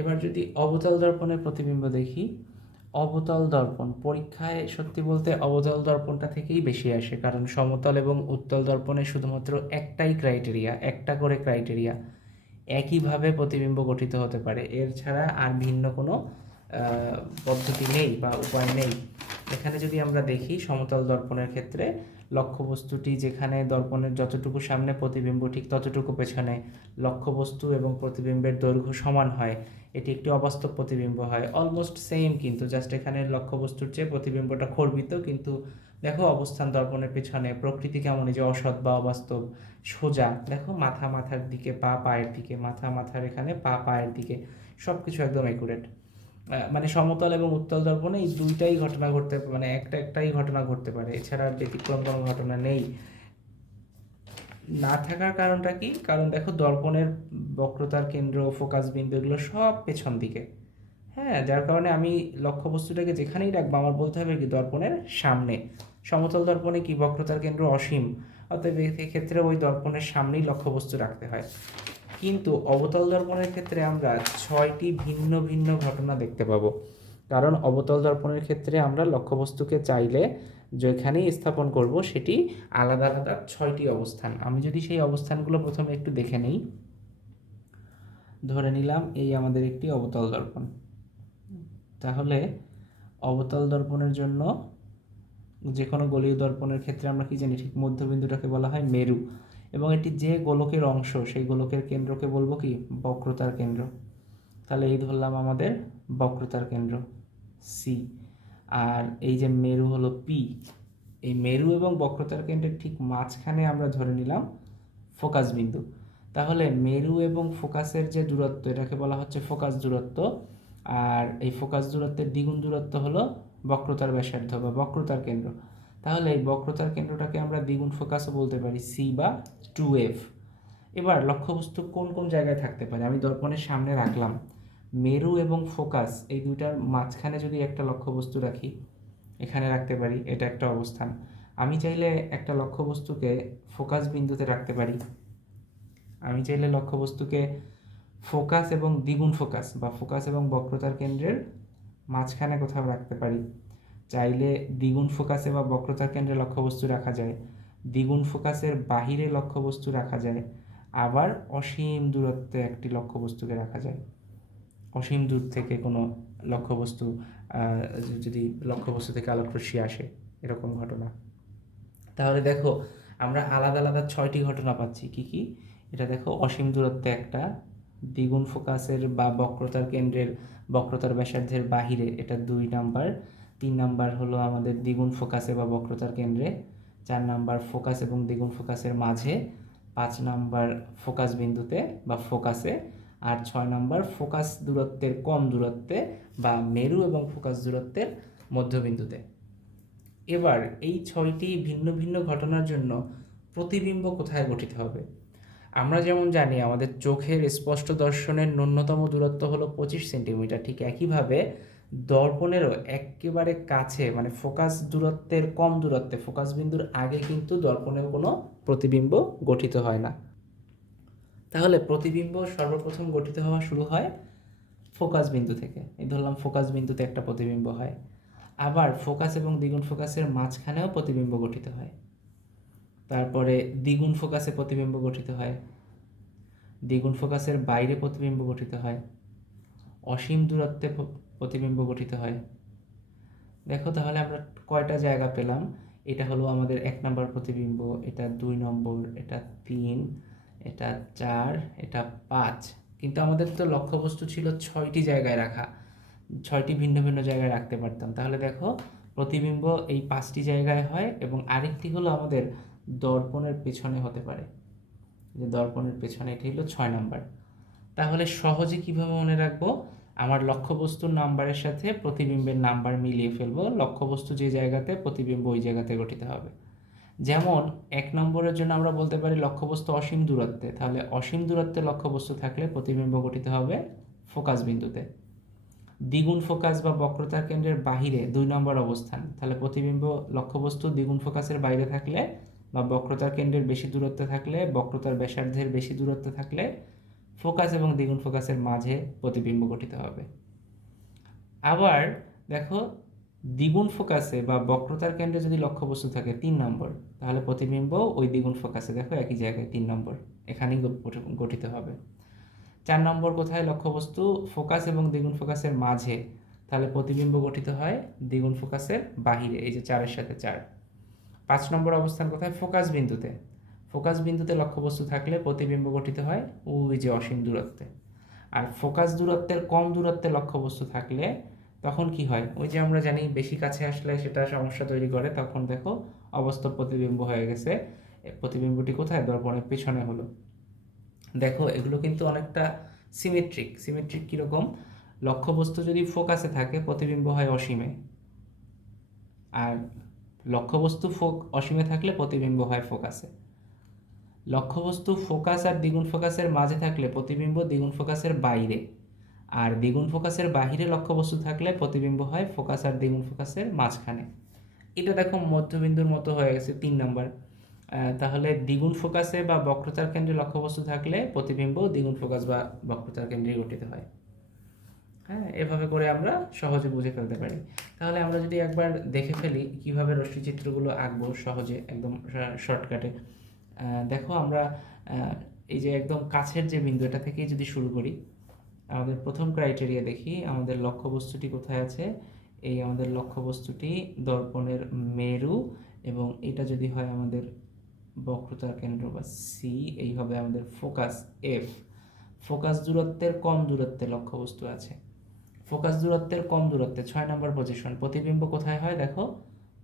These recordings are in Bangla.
এবার যদি অবতল দর্পণের প্রতিবিম্ব দেখি, অবতল দর্পণ পরীক্ষায় সত্যি বলতে অবতল দর্পণটা থেকেই বেশি আসে, কারণ সমতল এবং উত্তল দর্পণে শুধুমাত্র একটা করে ক্রাইটেরিয়া, একইভাবে প্রতিবিম্ব গঠিত হতে পারে, এর ছাড়া আর ভিন্ন কোনো পদ্ধতি নেই বা উপায় নেই। এখানে যদি আমরা দেখি সমতল দর্পণের ক্ষেত্রে লক্ষ্যবস্তুটি যেখানে দর্পণের যতটুকু সামনে প্রতিবিম্ব ঠিক ততটুকু পেছনে, লক্ষ্যবস্তু এবং প্রতিবিম্বের দৈর্ঘ্য সমান হয়, এটি একটি অবাস্তব প্রতিবিম্ব হয়। অলমোস্ট সেম, কিন্তু জাস্ট এখানে লক্ষ্যবস্তুর চেয়ে প্রতিবিম্বটা খর্বিত, কিন্তু দেখো অবস্থান দর্পণের পেছনে প্রকৃতি কেমন, এই যে অসৎ বা অবাস্তব, সোজা দেখো, মাথা মাথার দিকে, পা পায়ের দিকে, মাথা মাথার এখানে, পা পায়ের দিকে, সব কিছু একদম অ্যাকুরেট। মানে সমতল এবং উত্তল দর্পণে এই দুইটাই ঘটনা ঘটতে, মানে একটাই ঘটনা ঘটতে পারে, এছাড়া আর ব্যতিক্রম কোনো ঘটনা নেই। না থাকার কারণটা কি? কারণ দেখো দর্পণের বক্রতার কেন্দ্র, ফোকাস বিন্দু এগুলো সব পেছন দিকে। হ্যাঁ, যার কারণে আমি লক্ষ্যবস্তুটাকে যেখানেই রাখবো আমার বলতে হবে কি দর্পণের সামনে। সমতল দর্পণে কি বক্রতার কেন্দ্র অসীম, অতএব এক্ষেত্রে ওই দর্পণের সামনেই লক্ষ্যবস্তু রাখতে হয়। কিন্তু অবতল দর্পণের ক্ষেত্রে আমরা 6টি ভিন্ন ভিন্ন ঘটনা দেখতে পাবো, কারণ অবতল দর্পণের ক্ষেত্রে আমরা লক্ষ্যবস্তুকে চাইলে যেখানেই স্থাপন করব সেটি আলাদা আলাদা 6টি অবস্থান। আমি যদি সেই অবস্থানগুলো প্রথমে একটু দেখে নেই, ধরে নিলাম এই আমাদের একটি অবতল দর্পণ, তাহলে অবতল দর্পণের জন্য যে কোনো গোলীয় দর্পণের ক্ষেত্রে আমরা কি জানি, ঠিক মধ্যবিন্দুটাকে বলা হয় মেরু, এবং এটি যে গোলকের অংশ সেই গোলকের কেন্দ্রকে বলবো কি বক্রতার কেন্দ্র। তাহলে এই ধরলাম আমাদের বক্রতার কেন্দ্র সি, আর এই যে মেরু হলো পি। এই মেরু এবং বক্রতার কেন্দ্রের ঠিক মাঝখানে আমরা ধরে নিলাম ফোকাস বিন্দু। তাহলে মেরু এবং ফোকাসের যে দূরত্ব এটাকে বলা হচ্ছে ফোকাস দূরত্ব, আর এই ফোকাস দূরত্বের দ্বিগুণ দূরত্ব হলো বক্রতার ব্যাসার্ধ বা বক্রতার কেন্দ্র। তাহলে এই বক্রতার কেন্দ্রটাকে আমরা দ্বিগুণ ফোকাসও বলতে পারি, সি বা 2F। এবার লক্ষ্যবস্তু কোন কোন জায়গায় থাকতে পারে আমি দর্পণের সামনে রাখলাম, মেরু এবং ফোকাস এই দুইটার মাঝখানে যদি একটা লক্ষ্যবস্তু রাখি, এখানে রাখতে পারি, এটা একটা অবস্থান। আমি চাইলে একটা লক্ষ্যবস্তুকে ফোকাস বিন্দুতে রাখতে পারি, আমি চাইলে লক্ষ্যবস্তুকে ফোকাস এবং দ্বিগুণ ফোকাস বা ফোকাস এবং বক্রতার কেন্দ্রের মাঝখানে কোথাও রাখতে পারি। চাইলে দ্বিগুণ ফোকাসে বা বক্রতার কেন্দ্রে লক্ষ্যবস্তু রাখা যায়, দ্বিগুণ ফোকাসের বাহিরে লক্ষ্যবস্তু রাখা যায়, আবার অসীম দূরত্বে একটি লক্ষ্যবস্তুকে রাখা যায়, অসীম দূর থেকে কোনো লক্ষ্যবস্তু যদি লক্ষ্যবস্তু থেকে আলোকরশ্মি আসে, এরকম ঘটনা। তাহলে দেখো আমরা আলাদা আলাদা 6টি ঘটনা পাচ্ছি। কি কি? এটা দেখো, অসীম দূরত্বে একটা, দ্বিগুণ ফোকাসের বা বক্রতার কেন্দ্রের বক্রতার ব্যাসার্ধের বাহিরে, এটা 2 নাম্বার। 3 নাম্বার হলো আমাদের দ্বিগুণ ফোকাসে বা বক্রতার কেন্দ্রে। 4 নাম্বার ফোকাস এবং দ্বিগুণ ফোকাসের মাঝে। 5 নাম্বার ফোকাস বিন্দুতে বা ফোকাসে। আর 6 নাম্বার ফোকাস দূরত্বের কম দূরত্বে বা মেরু এবং ফোকাস দূরত্বের মধ্যবিন্দুতে। এবার এই 6টি ভিন্ন ভিন্ন ঘটনার জন্য প্রতিবিম্ব কোথায় গঠিত হবে? আমরা যেমন জানি আমাদের চোখের স্পষ্ট দর্শনের ন্যূনতম দূরত্ব হলো 25 সেন্টিমিটার, ঠিক একইভাবে দর্পণেরও একেবারে কাছে, মানে ফোকাস দূরত্বের কম দূরত্বে, ফোকাস বিন্দুর আগে কিন্তু দর্পণের কোনো প্রতিবিম্ব গঠিত হয় না। তাহলে প্রতিবিম্ব সর্বপ্রথম গঠিত হওয়া শুরু হয় ফোকাস বিন্দু থেকে। এই ধরলাম ফোকাস বিন্দুতে একটা প্রতিবিম্ব হয়, আবার ফোকাস এবং দ্বিগুণ ফোকাসের মাঝখানেও প্রতিবিম্ব গঠিত হয়, তারপরে দ্বিগুণ ফোকাসে প্রতিবিম্ব গঠিত হয়, দ্বিগুণ ফোকাসের বাইরে প্রতিবিম্ব গঠিত হয়, অসীম দূরত্বে প্রতিবিম্ব গঠিত হয়। দেখো তাহলে আমরা কয়টা জায়গা পেলাম? এটা হলো আমাদের 1 নম্বর প্রতিবিম্ব, এটা 2 নম্বর, এটা 3, এটা 4, এটা 5। কিন্তু আমাদের তো লক্ষ্যবস্তু ছিল 6টি জায়গায় রাখা, 6টি ভিন্ন ভিন্ন জায়গায় রাখতে পারতাম। তাহলে দেখো প্রতিবিম্ব এই 5টি জায়গায় হয়, এবং আরেকটি হলো আমাদের দর্পণের পেছনে হতে পারে, যে দর্পণের পেছনে, এটি হলো 6 নাম্বার। তাহলে সহজে কিভাবে মনে রাখবো? আমার লক্ষ্যবস্তুর নাম্বারের সাথে প্রতিবিম্বের নাম্বার মিলিয়ে ফেলবো, লক্ষ্যবস্তু যে জায়গাতে প্রতিবিম্ব ওই জায়গাতে গঠিত হবে। যেমন 1 নম্বরের জন্য আমরা বলতে পারি লক্ষ্যবস্তু অসীম দূরত্বে, তাহলে অসীম দূরত্বে লক্ষ্যবস্তু থাকলে প্রতিবিম্ব গঠিত হবে ফোকাস বিন্দুতে। দ্বিগুণ ফোকাস বা বক্রতার কেন্দ্রের বাহিরে 2 নম্বর অবস্থান, তাহলে প্রতিবিম্ব লক্ষ্যবস্তু দ্বিগুণ ফোকাসের বাইরে থাকলে বা বক্রতার কেন্দ্রের বেশি দূরত্বে থাকলে, বক্রতার ব্যাসার্ধের বেশি দূরত্বে থাকলে ফোকাস এবং দ্বিগুণ ফোকাসের মাঝে প্রতিবিম্ব গঠিত হবে। আবার দেখো, দ্বিগুণ ফোকাসে বা বক্রতার কেন্দ্রে যদি লক্ষ্যবস্তু থাকে 3 নম্বর, তাহলে প্রতিবিম্ব ওই দ্বিগুণ ফোকাসে দেখো একই জায়গায় 3 নম্বর এখানেই গঠিত হবে। 4 নম্বর কোথায়? লক্ষ্যবস্তু ফোকাস এবং দ্বিগুণ ফোকাসের মাঝে, তাহলে প্রতিবিম্ব গঠিত হয় দ্বিগুণ ফোকাসের বাহিরে, এই যে 4-এর সাথে 4। 5 নম্বর অবস্থান কোথায়? ফোকাস বিন্দুতে। ফোকাস বিন্দুতে লক্ষ্যবস্তু থাকলে প্রতিবিম্ব গঠিত হয় ওই যে অসীম দূরত্বে। আর ফোকাস দূরত্বের কম দূরত্বে লক্ষ্যবস্তু থাকলে তখন কি হয়? ওই যে আমরা জানি বেশি কাছে আসলে সেটা সমস্যা তৈরি করে, তখন দেখো অবাস্তব প্রতিবিম্ব হয়ে গেছে। প্রতিবিম্বটি কোথায়? দর্পণের পেছনে হলো। দেখো এগুলো কিন্তু অনেকটা সিমেট্রিক। সিমেট্রিক কীরকম? লক্ষ্যবস্তু যদি ফোকাসে থাকে প্রতিবিম্ব হয় অসীমে, আর লক্ষ্যবস্তু অসীমে থাকলে প্রতিবিম্ব হয় ফোকাসে। লক্ষ্যবস্তু ফোকাস আর দ্বিগুণ ফোকাসের মাঝে থাকলে প্রতিবিম্ব দ্বিগুণ ফোকাসের বাইরে, আর দ্বিগুণ ফোকাসের বাহিরে লক্ষ্যবস্তু থাকলে প্রতিবিম্ব হয় ফোকাস আর দ্বিগুণ ফোকাসের মাঝখানে। এটা দেখো মধ্যবিন্দুর মতো হয়ে গেছে 3 নাম্বার। তাহলে দ্বিগুণ ফোকাসে বা বক্রতার কেন্দ্রে লক্ষ্যবস্তু থাকলে প্রতিবিম্ব দ্বিগুণ ফোকাস বা বক্রতার কেন্দ্রে গঠিত হয়। হ্যাঁ, এভাবে করে আমরা সহজে বুঝে ফেলতে পারি। তাহলে আমরা যদি একবার দেখে ফেলি কীভাবে রশ্মিচিত্রগুলো আঁকবো সহজে, একদম শর্টকাটে। দেখো আমরা এই যে একদম কাছের যে বিন্দু, এটা থেকেই যদি শুরু করি, আমাদের প্রথম ক্রাইটেরিয়া দেখি আমাদের লক্ষ্যবস্তুটি কোথায় আছে। এই আমাদের লক্ষ্যবস্তুটি দর্পণের মেরু, এবং এটা যদি হয় আমাদের বক্রতার কেন্দ্র বা সি, এই হবে আমাদের ফোকাস এফ। ফোকাস দূরত্বের কম দূরত্বে লক্ষ্যবস্তু আছে। ফোকাস দূরত্বের কম দূরত্বে 6 নম্বর পজিশন। প্রতিবিম্ব কোথায় হয়? দেখো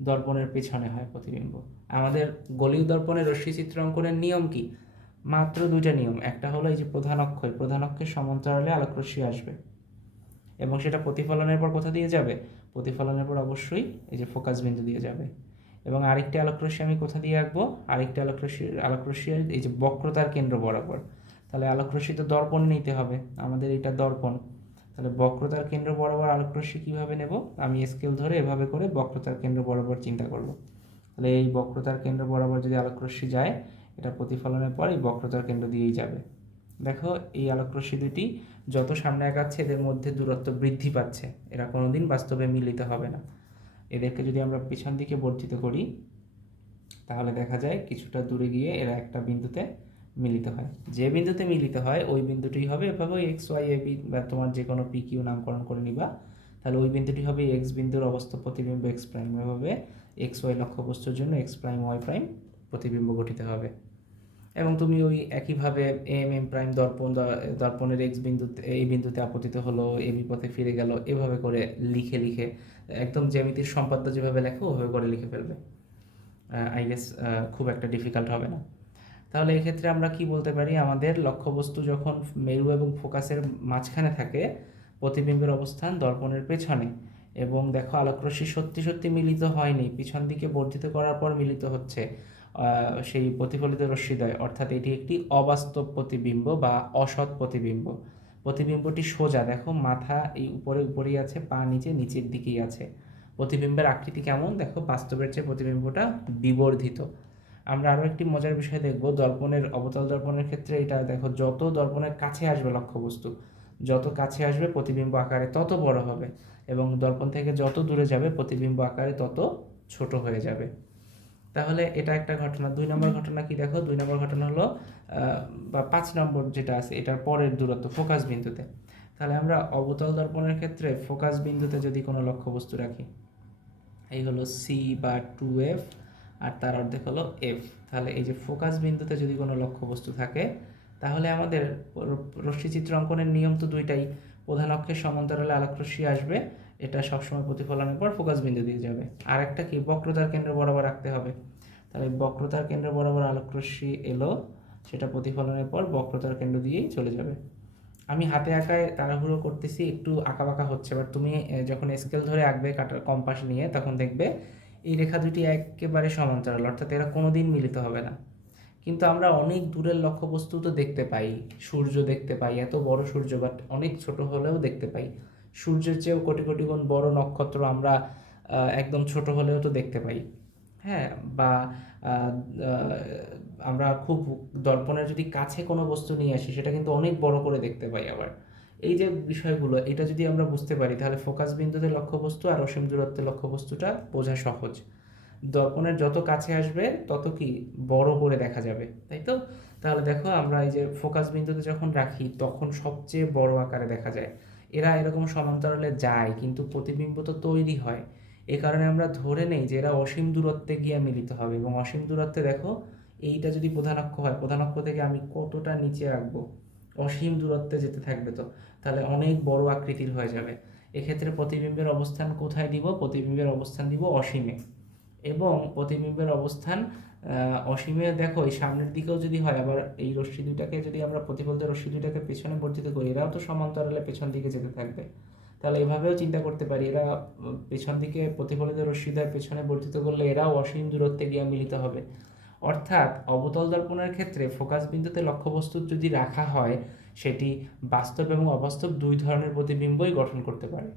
দর্পণের পেছনে হয় প্রতিবিম্ব। আমাদের গলীয় দর্পণের রশ্মিচিত্র অঙ্কনের নিয়ম কি? মাত্র 2টা নিয়ম। একটা হলো এই যে প্রধান অক্ষয়, প্রধান অক্ষের সমান্তরালে আলোকরশ্মি আসবে, এবং সেটা প্রতিফলনের পর কোথা দিয়ে যাবে? প্রতিফলনের পর অবশ্যই এই যে ফোকাস বিন্দু দিয়ে যাবে। এবং আরেকটি আলোকরশ্মি আমি কোথা দিয়ে আঁকবো? আরেকটি আলোকরশ্মি এই যে বক্রতার কেন্দ্র বরাবর। তাহলে আলোকরশ্মি তো দর্পণ নিতে হবে, আমাদের এটা দর্পণ। তাহলে বক্রতার কেন্দ্র বরাবর আলোকরশ্মি কীভাবে নেব? আমি স্কেল ধরে এভাবে করে বক্রতার কেন্দ্র বরাবর চিন্তা করব। তাহলে এই বক্রতার কেন্দ্র বরাবর যদি আলোকরশ্মি যায়, এটা প্রতিফলনের পর এই বক্রতার কেন্দ্র দিয়েই যাবে। দেখো এই আলোকরশ্মি দুটি যত সামনে আগাচ্ছে এদের মধ্যে দূরত্ব বৃদ্ধি পাচ্ছে, এরা কোনোদিন বাস্তবে মিলিত হবে না। এদেরকে যদি আমরা পিছন দিকে বর্ধিত করি, তাহলে দেখা যায় কিছুটা দূরে গিয়ে এরা একটা বিন্দুতে মিলিত হয়। যে বিন্দুতে মিলিত হয় ওই বিন্দুটি হবে এভাবে এক্স ওয়াই এ বি, বা তোমার যে কোনো পি কিউ নামকরণ করে নিবা। তাহলে ওই বিন্দুটি হবে এক্স বিন্দুর অবস্থা প্রতিবিম্ব এক্স প্রাইম। এভাবে এক্স ওয়াই লক্ষ্যবস্তুর জন্য এক্স প্রাইম ওয়াই প্রাইম প্রতিবিম্ব গঠিত হবে। এবং তুমি ওই একইভাবে এম এম প্রাইম দর্পণের এক্স বিন্দুতে, এই বিন্দুতে আপতিত হলো, এ বি পথে ফিরে গেল, এভাবে করে লিখে লিখে একদম জ্যামিতির সম্পাদ্য যেভাবে লেখো ওভাবে করে লিখে ফেলবে। আই গেস খুব একটা ডিফিকাল্ট হবে না। তাহলে এক্ষেত্রে আমরা কি বলতে পারি? আমাদের লক্ষ্যবস্তু যখন মেরু এবং ফোকাসের মাঝখানে থাকে, প্রতিবিম্বের অবস্থান দর্পণের পেছনে, এবং দেখো আলোকরশ্মি সত্যি সত্যি মিলিত হয়নি, পিছন দিকে বর্ধিত করার পর মিলিত হচ্ছে সেই প্রতিফলিত রশ্মিদ্বয়, অর্থাৎ এটি একটি অবাস্তব প্রতিবিম্ব বা অসৎ প্রতিবিম্ব। প্রতিবিম্বটি সোজা, দেখো মাথা এই উপরেই আছে, পা নিচের দিকেই আছে। প্রতিবিম্বের আকৃতি কেমন? দেখো বাস্তবের চেয়ে প্রতিবিম্বটা বিবর্ধিত। আমরা আরও একটি মজার বিষয় দেখব, দর্পণের অবতল দর্পণের ক্ষেত্রে এটা দেখো, যত দর্পণের কাছে আসবে লক্ষ্যবস্তু, যত কাছে আসবে প্রতিবিম্ব আকারে তত বড় হবে, এবং দর্পণ থেকে যত দূরে যাবে প্রতিবিম্ব আকারে তত ছোট হয়ে যাবে। তাহলে এটা একটা ঘটনা। 2 নম্বর ঘটনা কি? দেখো 2 নম্বর ঘটনা হলো বা 5 নম্বর যেটা আছে এটার পরের দূরত্ব ফোকাস বিন্দুতে। তাহলে আমরা অবতল দর্পণের ক্ষেত্রে ফোকাস বিন্দুতে যদি কোনো লক্ষ্যবস্তু রাখি, এই হলো সি বা 2F, আর তার অর্ধেক হলো এফ। তাহলে এই যে ফোকাস বিন্দুতে যদি কোনো লক্ষ্যবস্তু থাকে, তাহলে আমাদের রশ্মিচিত্র অঙ্কনের নিয়ম তো 2টাই। প্রধান অক্ষের সমান্তরালে আলোকরশ্মি আসবে, এটা সবসময় প্রতিফলনের পর ফোকাস বিন্দু দিয়ে যাবে। আর একটা কি? বক্রতার কেন্দ্র বরাবর রাখতে হবে। তাহলে বক্রতার কেন্দ্র বরাবর আলোকরশ্মি এলো, সেটা প্রতিফলনের পর বক্রতার কেন্দ্র দিয়েই চলে যাবে। আমি হাতে আঁকায় তাড়াহুড়ো করতেছি, একটু আঁকাবাঁকা হচ্ছে, বাট তুমি যখন স্কেল ধরে আঁকবে কাটার কম্পাস নিয়ে, তখন দেখবে এই রেখা দুটি একেবারে সমান্তরাল, অর্থাৎ এরা কোনোদিন মিলিত হবে না। কিন্তু আমরা অনেক দূরের লক্ষ্যবস্তু তো দেখতে পাই, সূর্য দেখতে পাই, এত বড় সূর্য, বাট অনেক ছোট হলেও দেখতে পাই। সূর্যের চেয়েও কোটি কোটি গুণ বড় নক্ষত্র আমরা একদম ছোট হলেও তো দেখতে পাই। হ্যাঁ, বা আমরা খুব দর্পণের যদি কাছে কোনো বস্তু নিয়ে আসি সেটা কিন্তু অনেক বড় করে দেখতে পাই। আবার এই যে বিষয়গুলো, এটা যদি আমরা বুঝতে পারি তাহলে ফোকাস বিন্দুতে লক্ষ্যবস্তু আর অসীম দূরত্বে লক্ষ্যবস্তুটা বোঝা সহজ। দর্পণের যত কাছে আসবে তত কি বড় করে দেখা যাবে, তাই তো? তাহলে দেখো আমরা এই যে ফোকাস বিন্দুতে যখন রাখি তখন সবচেয়ে বড় আকারে দেখা যায়। এরা এরকম সমান্তরালে যায় কিন্তু প্রতিবিম্ব তো তৈরি হয়, এ কারণে আমরা ধরে নেই যে এরা অসীম দূরত্বে গিয়ে মিলিত হবে। এবং অসীম দূরত্বে দেখো এইটা যদি প্রধান অক্ষ হয়, প্রধান অক্ষ থেকে আমি কতটা নিচে রাখবো, অসীম দূরত্বে যেতে থাকবে, তো তাহলে অনেক বড় আকৃতির হয়ে যাবে। এক্ষেত্রে প্রতিবিম্বের অবস্থান কোথায় দিব? প্রতিবিম্বের অবস্থান দিব অসীমে। এবং প্রতিবিম্বের অবস্থান অসীমে দেখো এই সামনের দিকেও যদি হয়, আবার এই রশ্মি দুইটাকে যদি আমরা প্রতিফলিত রশ্মি দুইটাকে পেছনে বর্ধিত করি, এরাও তো সমান্তরালে পেছন দিকে যেতে থাকবে। তাহলে এভাবেও চিন্তা করতে পারি, এরা পেছন দিকে প্রতিফলিত রশ্মিদ্বয় পেছনে বর্ধিত করলে এরাও অসীম দূরত্বে গিয়ে মিলিত হবে। অর্থাৎ অবতল দর্পণের ক্ষেত্রে ফোকাস বিন্দুতে লক্ষ্যবস্তু যদি রাখা হয়, সেটি বাস্তব এবং অবাস্তব দুই ধরনের প্রতিবিম্বই গঠন করতে পারে।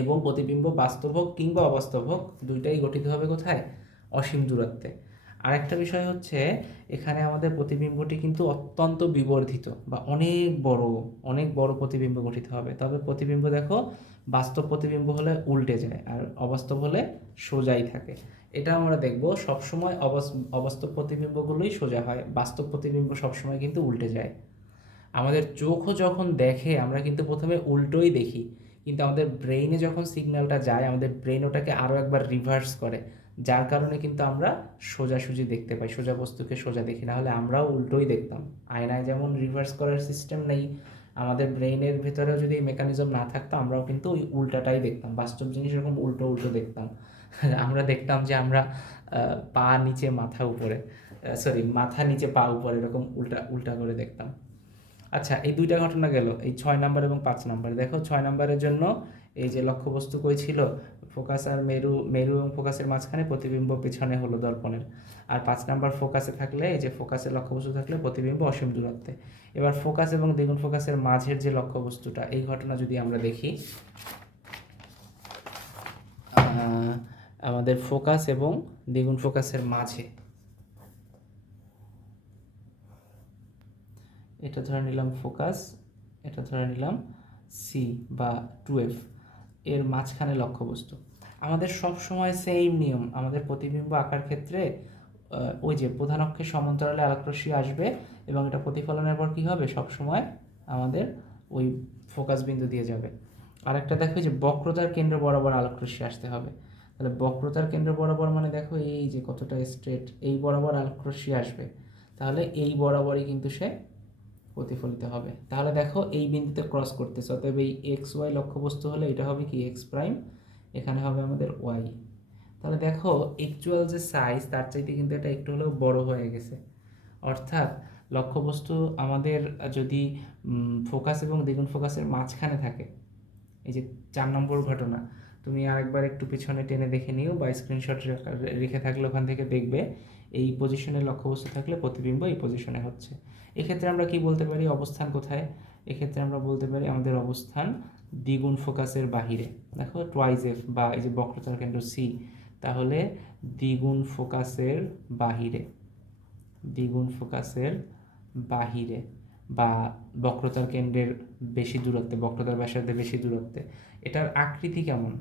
এবং প্রতিবিম্ব বাস্তব হোক কিংবা অবাস্তব হোক, দুইটাই গঠিত হবে কোথায়? অসীম দূরত্বে। আরেকটা বিষয় হচ্ছে, এখানে আমাদের প্রতিবিম্বটি কিন্তু অত্যন্ত বিবর্ধিত বা অনেক বড় প্রতিবিম্ব গঠিত হবে। তবে প্রতিবিম্ব দেখো বাস্তব প্রতিবিম্ব হলে উল্টে যায় আর অবাস্তব হলে সোজাই থাকে। এটা আমরা দেখব সবসময় অবাস্তব প্রতিবিম্বগুলোই সোজা হয়, বাস্তব প্রতিবিম্ব সবসময় কিন্তু উল্টে যায়। আমাদের চোখও যখন দেখে আমরা কিন্তু প্রথমে উল্টোই দেখি, কিন্তু আমাদের ব্রেইনে যখন সিগন্যালটা যায় আমাদের ব্রেন ওটাকে আরও একবার রিভার্স করে, যার কারণে কিন্তু আমরা সোজাসুজি দেখতে পাই, সোজা বস্তুকে সোজা দেখি। না হলে আমরাও উল্টোই দেখতাম। আয়নায় যেমন রিভার্স করার সিস্টেম নেই, আমাদের ব্রেইনের ভেতরেও যদি এই মেকানিজম না থাকতো আমরাও কিন্তু ওই উল্টাটাই দেখতাম, বাস্তব জিনিস এরকম উল্টো উল্টো দেখতাম। আমরা দেখতাম যে আমরা পা নিচে মাথা উপরে, মাথা নিচে পা উপরে, এরকম উল্টা উল্টা করে দেখতাম। আচ্ছা, এই দুইটা ঘটনা গেল এই 6 নাম্বার এবং 5 নাম্বার। দেখো 6 নাম্বারের জন্য এই যে লক্ষ্যবস্তু কই ছিল, ফোকাস আর মেরু, মেরু এবং ফোকাসের মাঝখানে, প্রতিবিম্ব পেছনে হলো দর্পণের। আর 5 নাম্বার ফোকাসে থাকলে, এই যে ফোকাসের লক্ষ্যবস্তু থাকলে প্রতিবিম্ব অসীম দূরত্বে। এবার ফোকাস এবং দ্বিগুণ ফোকাসের মাঝের যে লক্ষ্যবস্তুটা, এই ঘটনা যদি আমরা দেখি, আমাদের ফোকাস এবং দ্বিগুণ ফোকাসের মাঝে, এটা ধরে নিলাম ফোকাস, এটা ধরে নিলাম সি বা 2F, এর মাঝখানে লক্ষ্যবস্তু। আমাদের সব সময় সেম নিয়ম, আমাদের প্রতিবিম্ব আঁকার ক্ষেত্রে ওই যে প্রধান অক্ষের সমান্তরালে আলোকরশ্মি আসবে এবং এটা প্রতিফলনের পর কী হবে, সবসময় আমাদের ওই ফোকাস বিন্দু দিয়ে যাবে। আরেকটা দেখো যে বক্রতার কেন্দ্র বরাবর আলোকরশ্মি আসতে হবে। তাহলে বক্রতার কেন্দ্র বরাবর মানে দেখো এই যে কতটা স্ট্রেট, এই বরাবর আলোকরশ্মি আসবে, তাহলে এই বরাবরই কিন্তু সে প্রতিফলিত হবে। তাহলে দেখো এই বিন্দুতে ক্রস করতেছে, অতএব এই এক্স ওয়াই লক্ষ্যবস্তু হলে এটা হবে কি এক্স প্রাইম, এখানে হবে আমাদের ওয়াই। তাহলে দেখো অ্যাকচুয়াল যে সাইজ তার চাইতে কিন্তু এটা একটু হলেও বড় হয়ে গেছে। অর্থাৎ লক্ষ্যবস্তু আমাদের যদি ফোকাস এবং দ্বিগুণ ফোকাসের মাঝখানে থাকে, এই যে 4 নম্বর ঘটনা, তুমি আরেকবার একটু পিছনে টেনে দেখে নিও বা স্ক্রিনশট রেখে থাকলে ওখান থেকে দেখবে, এই পজিশনে লক্ষ্যবস্তু থাকলে প্রতিবিম্ব এই পজিশনে হচ্ছে। এক্ষেত্রে আমরা কি বলতে পারি, অবস্থান কোথায়? এক্ষেত্রে আমরা বলতে পারি আমাদের অবস্থান দ্বিগুণ ফোকাসের বাহিরে। দেখো টুয়াইস এফ বা এই যে বক্রতার কেন্দ্র সি, তাহলে দ্বিগুণ ফোকাসের বাহিরে, দ্বিগুণ ফোকাসের বাহিরে বা বক্রতার কেন্দ্রের বেশি দূরত্বে, বক্রতার ব্যাসার্ধে বেশি দূরত্বে। এটার আকৃতি কেমন?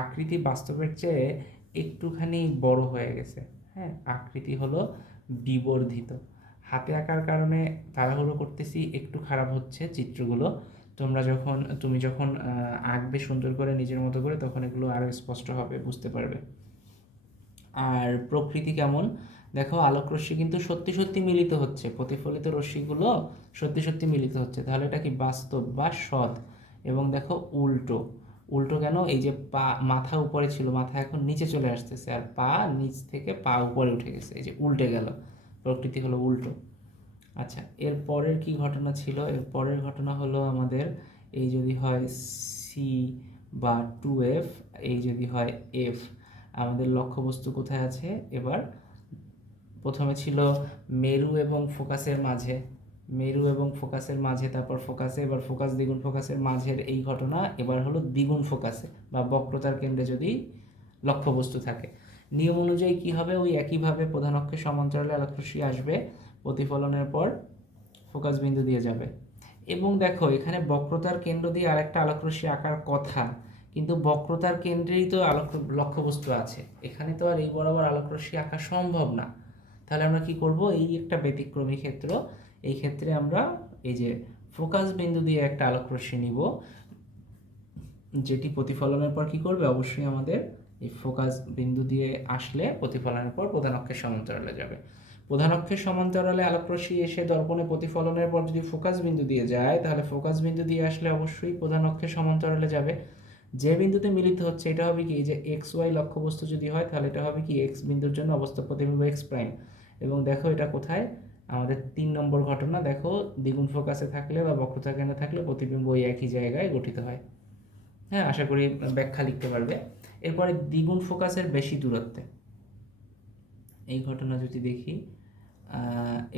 আকৃতি বাস্তবের চেয়ে একটুখানি বড় হয়ে গেছে। হ্যাঁ, আকৃতি হলো বিবর্ধিত। হাতে আঁকার কারণে তাড়াহুড়ো করতেছি, একটু খারাপ হচ্ছে চিত্রগুলো। তুমি যখন আঁকবে সুন্দর করে নিজের মতো করে, তখন এগুলো আরও স্পষ্ট হবে, বুঝতে পারবে। আর প্রকৃতি কেমন? দেখো আলোকরশ্মি কিন্তু সত্যি সত্যি মিলিত হচ্ছে, প্রতিফলিত রশ্মিগুলো সত্যি সত্যি মিলিত হচ্ছে, তাহলে এটা কি বাস্তব বা সৎ। এবং দেখো উল্টো, উল্টো কেন? এই যে পা, মাথা উপরে ছিল, মাথা এখন নিচে চলে আসতেছে, আর পা নিচ থেকে পা উপরে উঠে গেছে, এই যে উল্টে গেল, প্রকৃতি হলো উল্টো। আচ্ছা, এর পরের কি ঘটনা ছিল? এর পরের ঘটনা হলো আমাদের এই যদি হয় সি বা 2F, এই যদি হয় এফ, আমাদের লক্ষ্যবস্তু কোথায় আছে? এবার প্রথমে ছিল মেরু এবং ফোকাসের মাঝে, মেরু এবং ফোকাসের মাঝে, তারপর ফোকাসে, এবার ফোকাস দ্বিগুণ ফোকাসের মাঝের এই ঘটনা, এবার হলো দ্বিগুণ ফোকাসে বা বক্রতার কেন্দ্রে যদি লক্ষ্যবস্তু থাকে। নিয়ম অনুযায়ী কি হবে, ওই একইভাবে প্রধান অক্ষের সমান্তরালে আলোকরশ্মি আসবে, প্রতিফলনের পর ফোকাস বিন্দু দিয়ে যাবে। এবং দেখো এখানে বক্রতার কেন্দ্র দিয়ে আরেকটা আলোকরশ্মি আঁকার কথা, কিন্তু বক্রতার কেন্দ্রেই তো লক্ষ্যবস্তু আছে, এখানে তো আর এই বরাবর আলোকরশ্মি আঁকা সম্ভব না। তাহলে আমরা কি করব, এই একটা ব্যতিক্রমী ক্ষেত্র, এই ক্ষেত্রে আমরা এই যে ফোকাস বিন্দু দিয়ে একটা আলোকরশ্মি নিব, যেটি প্রতিফলনের পর কি করবে, অবশ্যই আমাদের এই ফোকাস বিন্দু দিয়ে আসলে প্রতিফলনের পর প্রধান অক্ষের সমান্তরালে যাবে। প্রধান অক্ষের সমান্তরালে আলোকরশ্মি এসে দর্পণে প্রতিফলনের পর যদি ফোকাস বিন্দু দিয়ে যায়, তাহলে ফোকাস বিন্দু দিয়ে আসলে অবশ্যই প্রধান অক্ষের সমান্তরালে যাবে। যে বিন্দুতে মিলিত হচ্ছে এটা হবে কি, যে এক্স ওয়াই লক্ষ্যবস্তু যদি হয় তাহলে এটা হবে কি এক্স বিন্দুর জন্য অবস্থা প্রতিবিম্ব এক্স প্রাইম। এবং দেখো এটা কোথায়, আমাদের 3 নম্বর ঘটনা। দেখো দ্বিগুণ ফোকাসে থাকলে বা বক্রতা কেন্দ্রে থাকলে প্রতিবিম্ব ওই একই জায়গায় গঠিত হয়। হ্যাঁ, আশা করি ব্যাখ্যা লিখতে পারবে। এরপরে দ্বিগুণ ফোকাসের বেশি দূরত্বে এই ঘটনা যদি দেখি,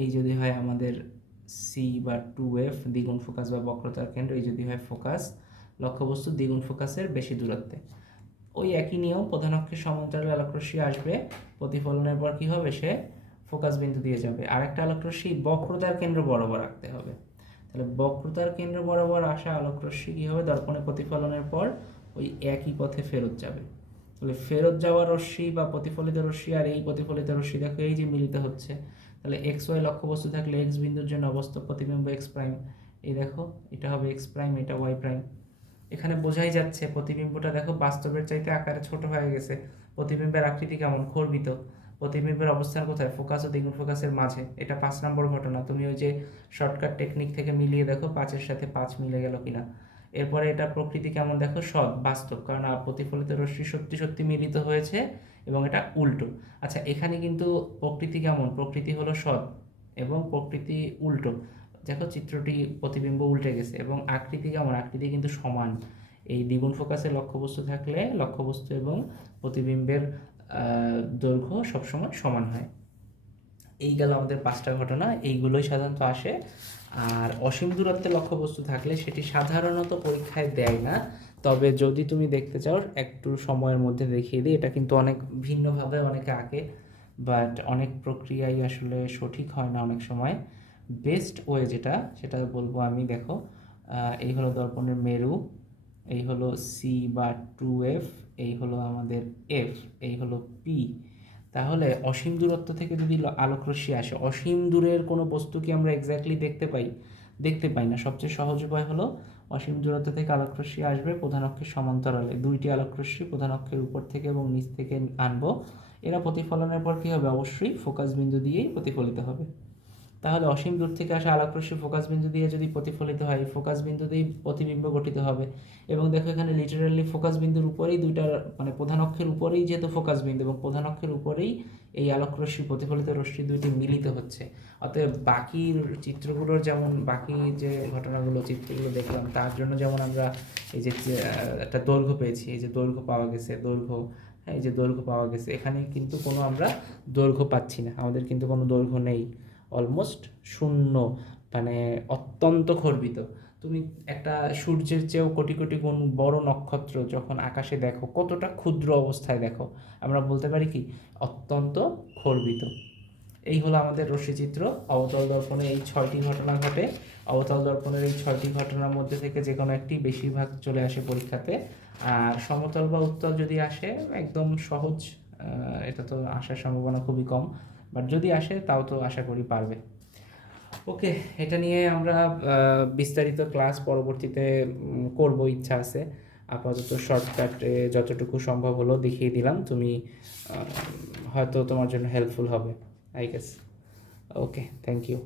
এই যদি হয় আমাদের সি বা 2F দ্বিগুণ ফোকাস বা বক্রতার কেন্দ্র, এই যদি হয় ফোকাস, লক্ষ্যবস্তু দ্বিগুণ ফোকাসের বেশি দূরত্বে, ওই একই নিয়ম, প্রধান অক্ষের সমান্তরালে আলোকরশ্মি আসবে, প্রতিফলনের পর কি হবে, সে ফোকাস বিন্দু দিয়ে যাবে। আরেকটা আলোকরশ্মি বক্রতার কেন্দ্র বরাবর রাখতে হবে। তাহলে বক্রতার কেন্দ্র বরাবর আসা আলোকরশ্মি কী হবে, দর্পণে প্রতিফলনের পর ওই একই পথে ফেরত যাবে। তাহলে ফেরত যাওয়া রশ্মি বা প্রতিফলিত রশ্মি আর এই প্রতিফলিত রশ্মি দেখো এই যে মিলিত হচ্ছে, তাহলে এক্স ওয়াই লক্ষ্যবস্তু থাকলে এক্স বিন্দুর জন্য অবস্থা প্রতিবিম্ব এক্স প্রাইম, এই দেখো এটা হবে এক্স প্রাইম, এটা ওয়াই প্রাইম। এখানে বোঝাই যাচ্ছে প্রতিবিম্বটা দেখো বাস্তবের চাইতে আকারে ছোট হয়ে গেছে। প্রতিবিম্বের আকৃতি কেমন, খর্বিত। প্রতিবিম্বের অবস্থান কোথায়, ফোকাস ও দ্বিগুণ ফোকাসের মাঝে। এটা 5 নম্বর ঘটনা। তুমি ওই যে শর্টকাট টেকনিক থেকে মিলিয়ে দেখো 5-এর সাথে 5 মিলে গেল কিনা। এরপরে এটা প্রকৃতি কেমন দেখো, সৎ, বাস্তব, কারণ প্রতিফলিত রশ্মি সত্যি সত্যি মিলিত হয়েছে এবং এটা উল্টো। আচ্ছা, এখানে কিন্তু প্রকৃতি কেমন, প্রকৃতি হলো সৎ এবং প্রকৃতি উল্টো। দেখো চিত্রটি প্রতিবিম্ব উল্টে গেছে। এবং আকৃতি কেমন, আকৃতি কিন্তু সমান। এই দ্বিগুণ ফোকাসে লক্ষ্যবস্তু থাকলে লক্ষ্যবস্তু এবং প্রতিবিম্বের দৈর্ঘ্য সবসময় সমান হয়। এই গেল আমাদের 5টা ঘটনা, এইগুলোই সাধারণত আসে। আর অসীম দূরত্বে লক্ষ্যবস্তু থাকলে সেটি সাধারণত পরীক্ষায় দেয় না, তবে যদি তুমি দেখতে চাও একটু সময়ের মধ্যে দেখিয়ে দিই। এটা কিন্তু অনেক ভিন্নভাবে অনেকে আঁকে, বাট অনেক প্রক্রিয়াই আসলে সঠিক হয় না অনেক সময়। বেস্ট ওয়ে যেটা, সেটা বলবো আমি। দেখো এই হলো দর্পণের মেরু, এই হলো সি বা 2F, এই হলো আমাদের এফ, এই হলো পি। তাহলে অসীম দূরত্ব থেকে যদি আলোকরশ্মি আসে, অসীম দূরের কোনো বস্তু কি আমরা এক্স্যাক্টলি দেখতে পাই না। সবচেয়ে সহজ উপায় হলো অসীম দূরত্ব থেকে আলোকরশ্মি আসবে প্রধান অক্ষের সমান্তরালে, 2টি আলোকরশ্মি প্রধান অক্ষের উপর থেকে এবং নিচ থেকে আনবো, এরা প্রতিফলনের পর কী হবে, অবশ্যই ফোকাস বিন্দু দিয়েই প্রতিফলিত হবে। তাহলে অসীম দূর থেকে আসা আলোকরশ্মি ফোকাস বিন্দু দিয়ে যদি প্রতিফলিত হয়, ফোকাস বিন্দুতেই প্রতিবিম্ব গঠিত হবে। এবং দেখো এখানে লিটারালি ফোকাস বিন্দুর উপরেই দুইটা, মানে প্রধান অক্ষের উপরেই যেহেতু ফোকাস বিন্দু এবং প্রধান অক্ষের উপরেই এই আলোকরশ্মি প্রতিফলিত রশ্মি দুইটি মিলিত হচ্ছে। অতএব বাকি চিত্রগুলোর যেমন, বাকি যে ঘটনাগুলো চিত্রগুলো দেখলাম তার জন্য যেমন আমরা এই যে একটা দৈর্ঘ্য পেয়েছি, এই যে দৈর্ঘ্য পাওয়া গেছে, হ্যাঁ এই যে দৈর্ঘ্য পাওয়া গেছে, এখানে কিন্তু কোনো আমরা দৈর্ঘ্য পাচ্ছি না, আমাদের কিন্তু কোনো দৈর্ঘ্য নেই, অলমোস্ট শূন্য, মানে অত্যন্ত খর্বিত। তুমি একটা সূর্যের চেয়েও কোটি কোটি গুণ বড় নক্ষত্র যখন আকাশে দেখো, কতটা ক্ষুদ্র অবস্থায় দেখো, আমরা বলতে পারি কি অত্যন্ত খর্বিত। এই হলো আমাদের রশ্মিচিত্র। অবতল দর্পণে এই 6টি ঘটনা ঘটে। অবতল দর্পণের এই 6টি ঘটনার মধ্যে থেকে যে কোনো একটি বেশিরভাগ চলে আসে পরীক্ষাতে। আর সমতল বা উত্তল যদি আসে একদম সহজ, এটা তো আসার সম্ভাবনা খুবই কম, বাট যদি আসে তাও তো আশা করি পারবে। ওকে, এটা নিয়ে আমরা বিস্তারিত ক্লাস পরবর্তীতে করব, ইচ্ছা আছে। আপাতত শর্টকাটে যতটুকু সম্ভব হলো দেখিয়ে দিলাম, তুমি হয়তো তোমার জন্য হেল্পফুল হবে, I guess. Okay, thank you.